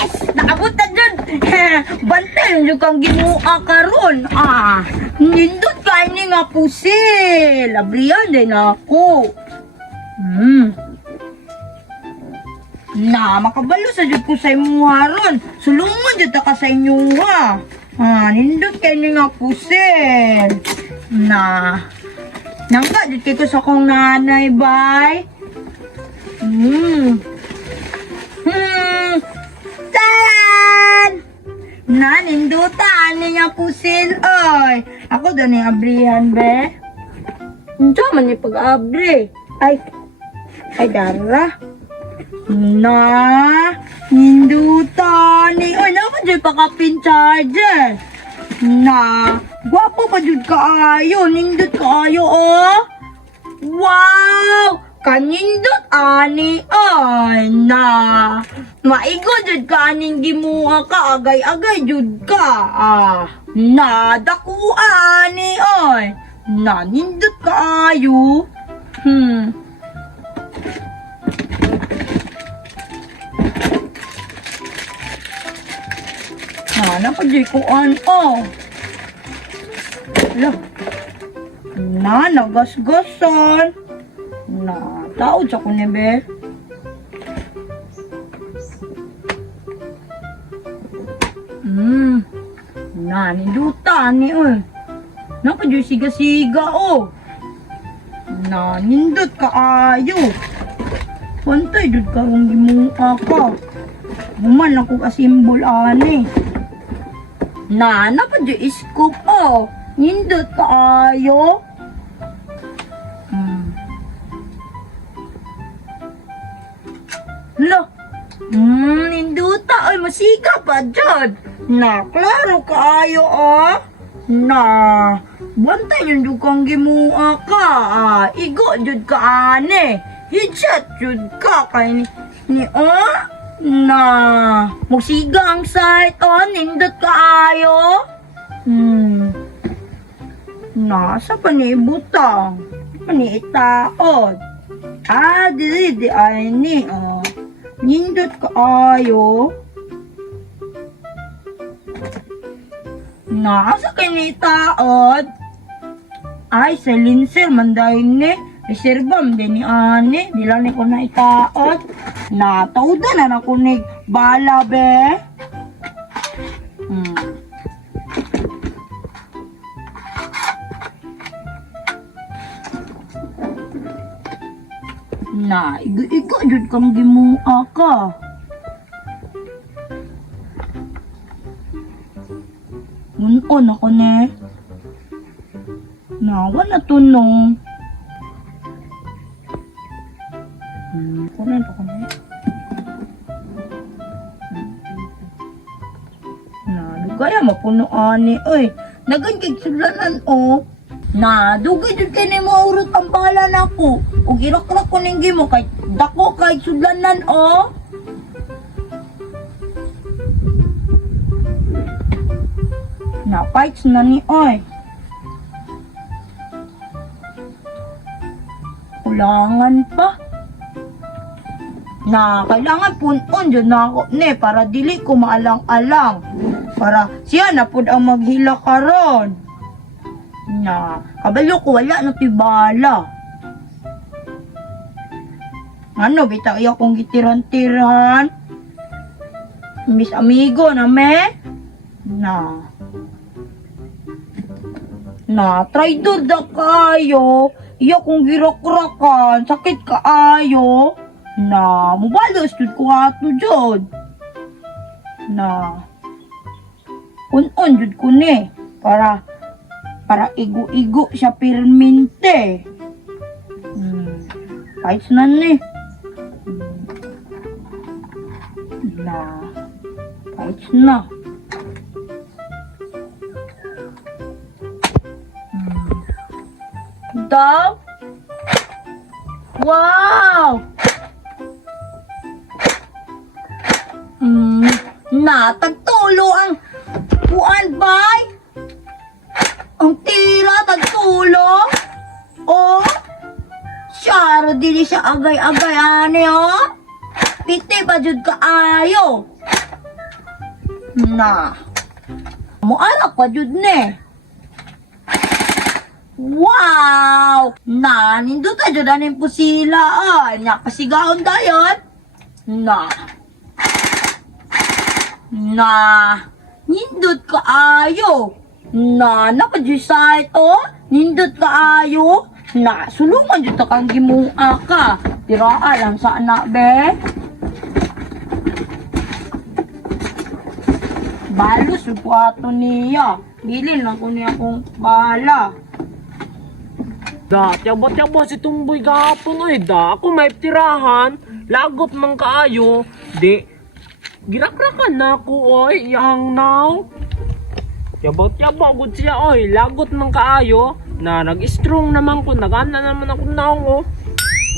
Yes! Naabot na dyan! Bantay nyo kang ginuha karon. Nindot ka ni nga pusil. Abriyan din ako. Makabalo sa dyan ko sa imuha ron. Sulungan dyan ka sa inyo ha. Nindot kayo ni nga pusil. Nangka dyan kayo sa akong nanay, bay. Taran! Nindutan ni nga pusil, oy. Ako doon yung abrihan, be. Hindi man yung pag-abri. Ay, dara. Nindutan ni. Oy, naman dyan pakapin charger. Gwapo pa dyan kaayo. Nindut kaayo, oh. Wow! Kanindot ani ay maigo jud ka aning gimuha ka agay-agay jud ka dako ani ay nindot ka ayo napajay ko nagasgasan taod sa ko ni be. Nindutan ni oy. Napadyo siga-siga nindot ka ayo. Pantay jud ka kung gimuha ka. Human ako ka-symbol ani. Napadyo scoop nindot ka ayo. Ninduta ay masika pa dyan. Klaro kaayo bantay yung dukang gimuha ka. Igo jud ka ane. Headshot jud ka kay ni musiga ang site nindot kaayo. Nasa pa ni butang. Pani itaod. Di ay ni nindot kaayo. Nasa kinitaod. Ay, silencer mandayin ni. Reservam din ni ani. Dila ni ko na itaod. Natawda na ko ni bala be. Igo jud kang gimuha ka. Munon ako ne. Wala tunong. Kunan ako ne. Dugaya mapunuan ni. Oy, nagangkig sudlanan dugay jud kay ni maurot ang bala nako. Ug irak-rak ko ning gimo kay dako kay sudlanan Fights na ni oy. Kulangan pa. Kailangan punon dyan na ako ne para dili ko maalang-alang. Para siya na pud ang maghila karon. Kabalo ko wala na tibala. Bitaw iya kong gitiran-tiran. Mis amigo na me. Traidor da kayo. Iya kong girak-rakan. Sakit kaayo. Mubalos jud ko ato jud. Un-un jud ko ni. Para igo-igo siya permente. Kahit na ni. Kahit na. Daw? Wow! Tagtulo ang kuan bay? Ang tira, tagtulo? Siyaro, dili siya agay-agay, ane, Piti pa jud ka ayo. Na. Muara pa jud ne. Wow! Na, nindot ta jud aning pusila ay. Nya pasigaon dayon. Na. Na. Nindot ka ayo. Na, napadjusay to. Nindot ka ayo. Na, sulungan jud ta kang gimua ka. Tiraan lang sa anak be. Balos yung puwato niya. Bilin lang ko niya akong bala. Da, tiyaba si Tumboy gahapon ay da. Ako may tirahan, lagot man kaayo. Di, girakrakan na ako oy, yang now. Tiyaba gud siya oy, lagot man kaayo. Na nag-strong naman ko, nag-ana naman ako now oh.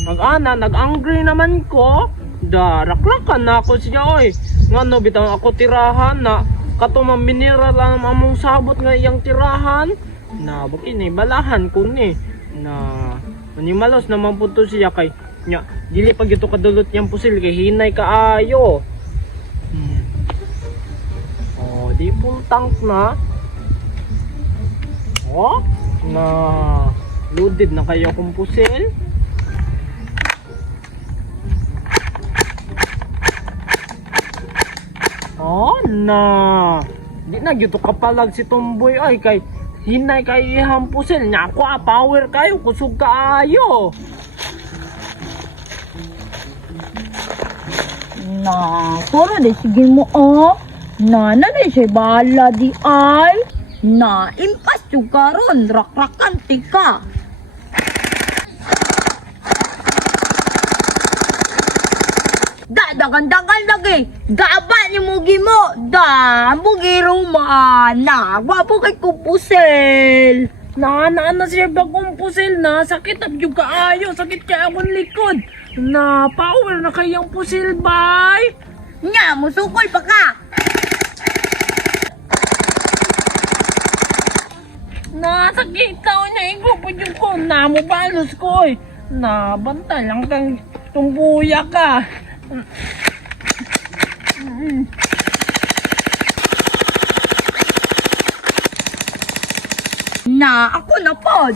Nag-ana, nag-angry naman ko. Da, rakrakan na ako siya oy. Ngano bitaw ako tirahan na katumang binira lang among sabot nga iyang tirahan. Na bakini balahan ko ni na manimalos naman po to siya kay nya dili pag ito kadulot niyang pusil kay hinay kaayo. Oh, di full tank na. Oh, na loaded na kayo akong pusil. Oh, na di na gito kapalag si Tumboy ay kay hinay kay ihang pusil nya ako power kayo kusog kaayo. Na, toro de sige mo oh. Na, nanay siya bala di ay. Na, impas yung karon, rakrakan tika. Dagan lagi. Gaba ni mugi mo. Da, mugi rumana. Gwapo kay kupusil. Na siya bagong pusil na sakit ab yung kaayo, sakit kay akong likod. Na power na kayang pusil bay. Nya, musukol pa ka. Na sakit tao niya igupod yung ko na mo balos ko eh. Na bantay lang kang tumbuya ka. Na, ako na pod.